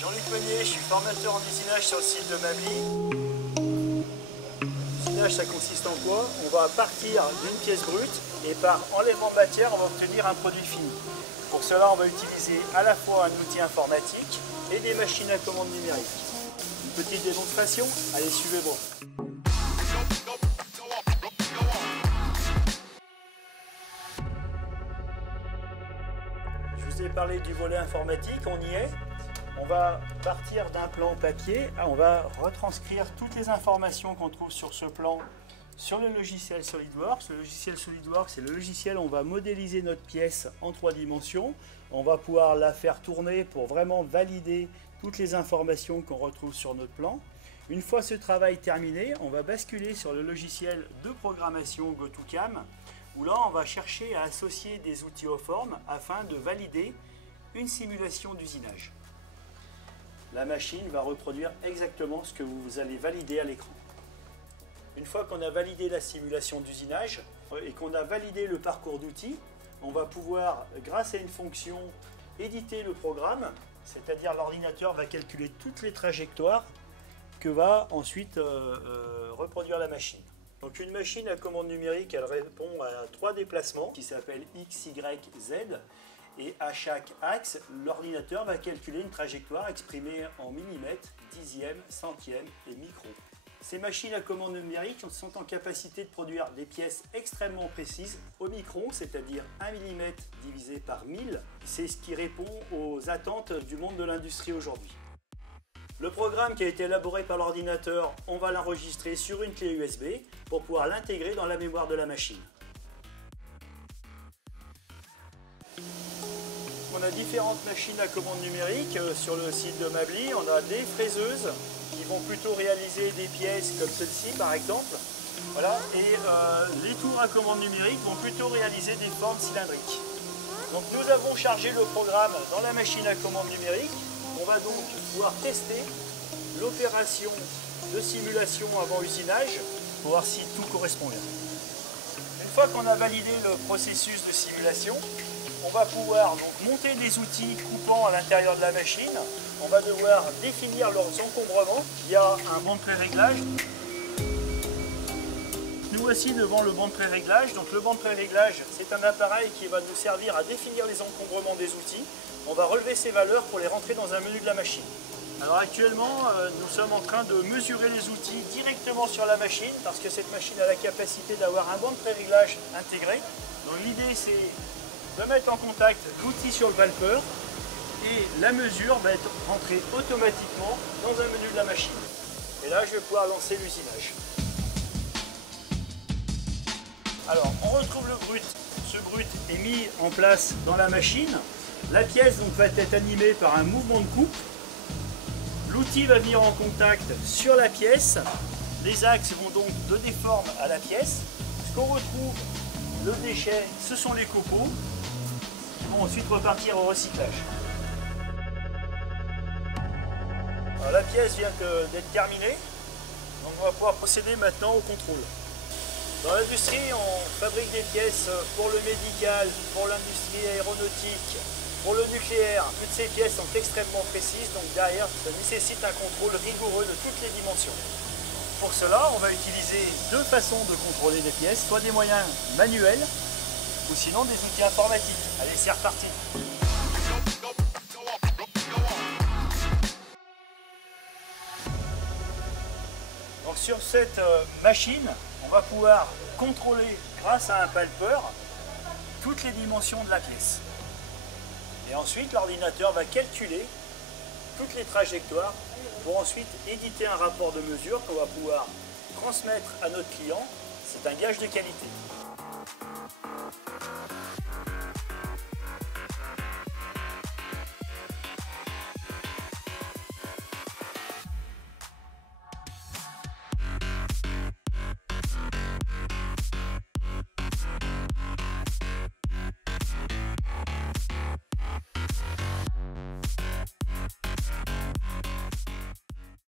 Jean-Luc Meunier, je suis formateur en usinage sur le site de Mably. L'usinage, ça consiste en quoi? On va partir d'une pièce brute et par enlèvement de matière, on va obtenir un produit fini. Pour cela, on va utiliser à la fois un outil informatique et des machines à commande numérique. Une petite démonstration, allez, suivez-moi. Je vous ai parlé du volet informatique, on y est. On va partir d'un plan papier, on va retranscrire toutes les informations qu'on trouve sur ce plan sur le logiciel SolidWorks. Le logiciel SolidWorks, c'est le logiciel où on va modéliser notre pièce en 3 dimensions. On va pouvoir la faire tourner pour vraiment valider toutes les informations qu'on retrouve sur notre plan. Une fois ce travail terminé, on va basculer sur le logiciel de programmation GoToCam, où là on va chercher à associer des outils aux formes afin de valider une simulation d'usinage. La machine va reproduire exactement ce que vous allez valider à l'écran. Une fois qu'on a validé la simulation d'usinage et qu'on a validé le parcours d'outils, on va pouvoir, grâce à une fonction, éditer le programme, c'est-à-dire l'ordinateur va calculer toutes les trajectoires que va ensuite reproduire la machine. Donc une machine à commande numérique, elle répond à 3 déplacements qui s'appellent X, Y, Z. Et à chaque axe, l'ordinateur va calculer une trajectoire exprimée en millimètres, dixièmes, centièmes et microns. Ces machines à commande numérique sont en capacité de produire des pièces extrêmement précises au micron, c'est-à-dire 1 mm divisé par 1000. C'est ce qui répond aux attentes du monde de l'industrie aujourd'hui. Le programme qui a été élaboré par l'ordinateur, on va l'enregistrer sur une clé USB pour pouvoir l'intégrer dans la mémoire de la machine. On a différentes machines à commande numérique sur le site de Mably. On a des fraiseuses qui vont plutôt réaliser des pièces comme celle-ci par exemple. Voilà. Et les tours à commande numérique vont plutôt réaliser des formes cylindriques. Donc nous avons chargé le programme dans la machine à commande numérique. On va donc pouvoir tester l'opération de simulation avant usinage pour voir si tout correspond bien. Une fois qu'on a validé le processus de simulation, on va pouvoir donc monter des outils coupants à l'intérieur de la machine. On va devoir définir leurs encombrements via un banc de pré-réglage. Nous voici devant le banc de pré-réglage. Donc le banc de pré-réglage, c'est un appareil qui va nous servir à définir les encombrements des outils. On va relever ces valeurs pour les rentrer dans un menu de la machine. Alors actuellement, nous sommes en train de mesurer les outils directement sur la machine parce que cette machine a la capacité d'avoir un banc de pré-réglage intégré. Donc l'idée, c'est de mettre en contact l'outil sur le valpeur et la mesure va être rentrée automatiquement dans un menu de la machine. Et là, je vais pouvoir lancer l'usinage. Alors, on retrouve le brut. Ce brut est mis en place dans la machine. La pièce donc, va être animée par un mouvement de coupe. L'outil va venir en contact sur la pièce. Les axes vont donc donner forme à la pièce. Ce qu'on retrouve, le déchet, ce sont les copeaux. Ensuite repartir au recyclage. Alors, la pièce vient d'être terminée, donc on va pouvoir procéder maintenant au contrôle. Dans l'industrie, on fabrique des pièces pour le médical, pour l'industrie aéronautique, pour le nucléaire. Toutes ces pièces sont extrêmement précises, donc derrière, ça nécessite un contrôle rigoureux de toutes les dimensions. Pour cela, on va utiliser 2 façons de contrôler les pièces, soit des moyens manuels, ou sinon des outils informatiques. Allez, c'est reparti. Donc sur cette machine, on va pouvoir contrôler grâce à un palpeur toutes les dimensions de la pièce. Et ensuite, l'ordinateur va calculer toutes les trajectoires pour ensuite éditer un rapport de mesure qu'on va pouvoir transmettre à notre client. C'est un gage de qualité.